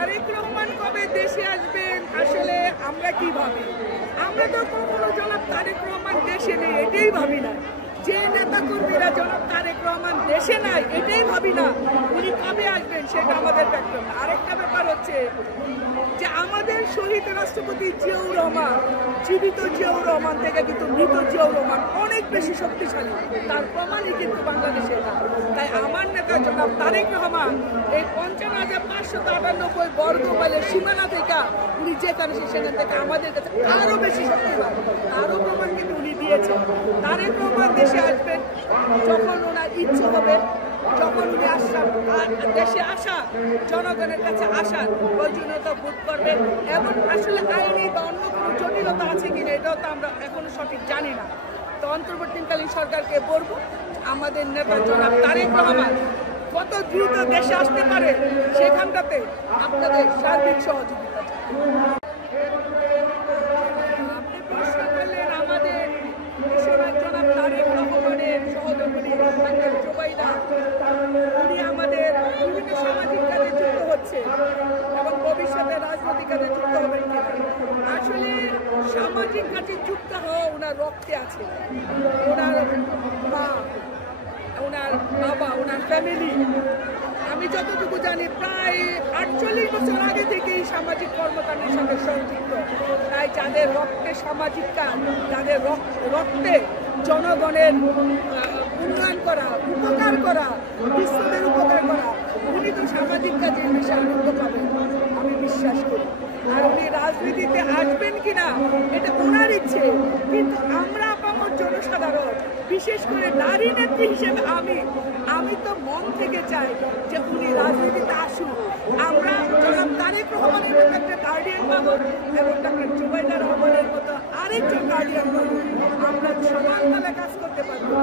তারেক রহমান কবে দেশে আসবেন আসলে আমরা কি ভাবি? আমরা তো কখনো জনাব তারেক রহমান দেশে নেই এটাই ভাবি না। যে নেতা কর্মীরা জনাব তারেক রহমান দেশে নাই এটাই ভাবি না উনি কবে আসবেন সেটা আমাদের ব্যাপার না। আরেকটা ব্যাপার হচ্ছে যে আমাদের শহীদ রাষ্ট্রপতি জিয়াউর রহমান, জীবিত জিয়াউর রহমান থেকে কিন্তু মৃত জিয়াউর রহমান অনেক বেশি শক্তিশালী, তার প্রমাণই কিন্তু বাংলাদেশে না। তাই আমার নেতা জনাব তারেক রহমান এই ৫৫,৫৯৮ বর্গ মাইলের সীমানা থেকে উনি যেখানে সেখান থেকে আমাদের কাছে আরো বেশি শক্তিবান, আরো প্রমাণ কিন্তু উনি দিয়েছেন। তারেক রহমান দেশে আসবেন যখন ওনার ইচ্ছে হবে, যখন উনি আসার দেশে আসা জনগণের কাছে আসার প্রয়োজনীয়তা বোধ করবেন। এবং আসলে আইনি বা অন্য কোনো জটিলতা আছে কিনা এটাও তো আমরা এখনো সঠিক জানি না। তো অন্তর্বর্তীকালীন সরকারকে বলবো আমাদের নেতা জনাব তারেক রহমান কত দ্রুত দেশে আসতে পারে সেখানটাতে আপনাদের সার্বিক সহযোগিতা। আমাদের জনাব তারেক রহমানের সহধর্মিণী জুবাইদা উনি আমাদের বিভিন্ন সামাজিক কাজে যুক্ত হচ্ছে এবং ভবিষ্যতে রাজনৈতিক কাজে যুক্ত হবেন কিনা। আসলে সামাজিক কাজে যুক্ত হওয়া ওনার রক্তে আছে। ওনার মা, ওনার বাবা, ওনার ফ্যামিলি, আমি যতটুকু জানি প্রায় ৪৮ বছর আগে থেকেই সামাজিক কর্মকাণ্ডের সাথে সংযুক্ত। তাই যাদের রক্তে সামাজিক কাজ, যাদের রক্তে জনগণের উন্নয়ন করা, উপকার করা, বিশ্বদের উপকার করা, উনি তো সামাজিক কাজে বেশি আনন্দ পাবেন আমি বিশ্বাস করি। আর উনি রাজনীতিতে আসবেন কিনা এটা ওনার ইচ্ছে, কিন্তু আমরা আপামর জনসাধারণ, বিশেষ করে নারী নেত্রী হিসেবে আমি তো মন থেকে চাই যে উনি রাজনীতিতে আসুন। আমরা জনাব তারেক রহমানের মতো একটা গার্ডিয়ান পাবো এবং ডক্টর জুবাইদা রহমানের মতো আরেকজন গার্ডিয়ান পাবো। আমরা সমান তালে কাজ করতে পারবো।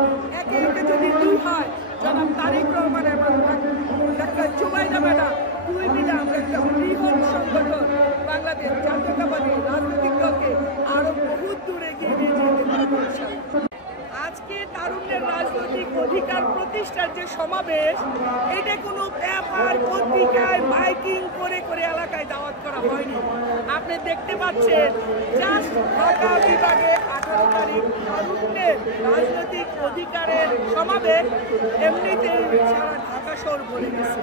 একে একে যদি দুই হয়, জনাব তারেক রহমান এবং ডক্টর জুবাইদা ম্যাডাম দুই মিলে আমরা একটা বৃহৎ সংগঠন বাংলাদেশ জাতীয়তাবাদী রাজনৈতিক দলকে আরো বহুত দূরে এগিয়ে নিয়ে যেতে পারবো। আজকে তারুণ্যের রাজনৈতিক অধিকার প্রতিষ্ঠার যে সমাবেশ, এটা কোনো পেপার পত্রিকায় মাইকিং করে করে এলাকায় দাওয়াত করা হয়নি। আপনি দেখতে পাচ্ছেন জাস্ট ঢাকা বিভাগে 18 তারিখ তারুণ্যের রাজনৈতিক অধিকারের সমাবেশ, এমনিতেই সারা ঢাকা শহর ভরে গেছে।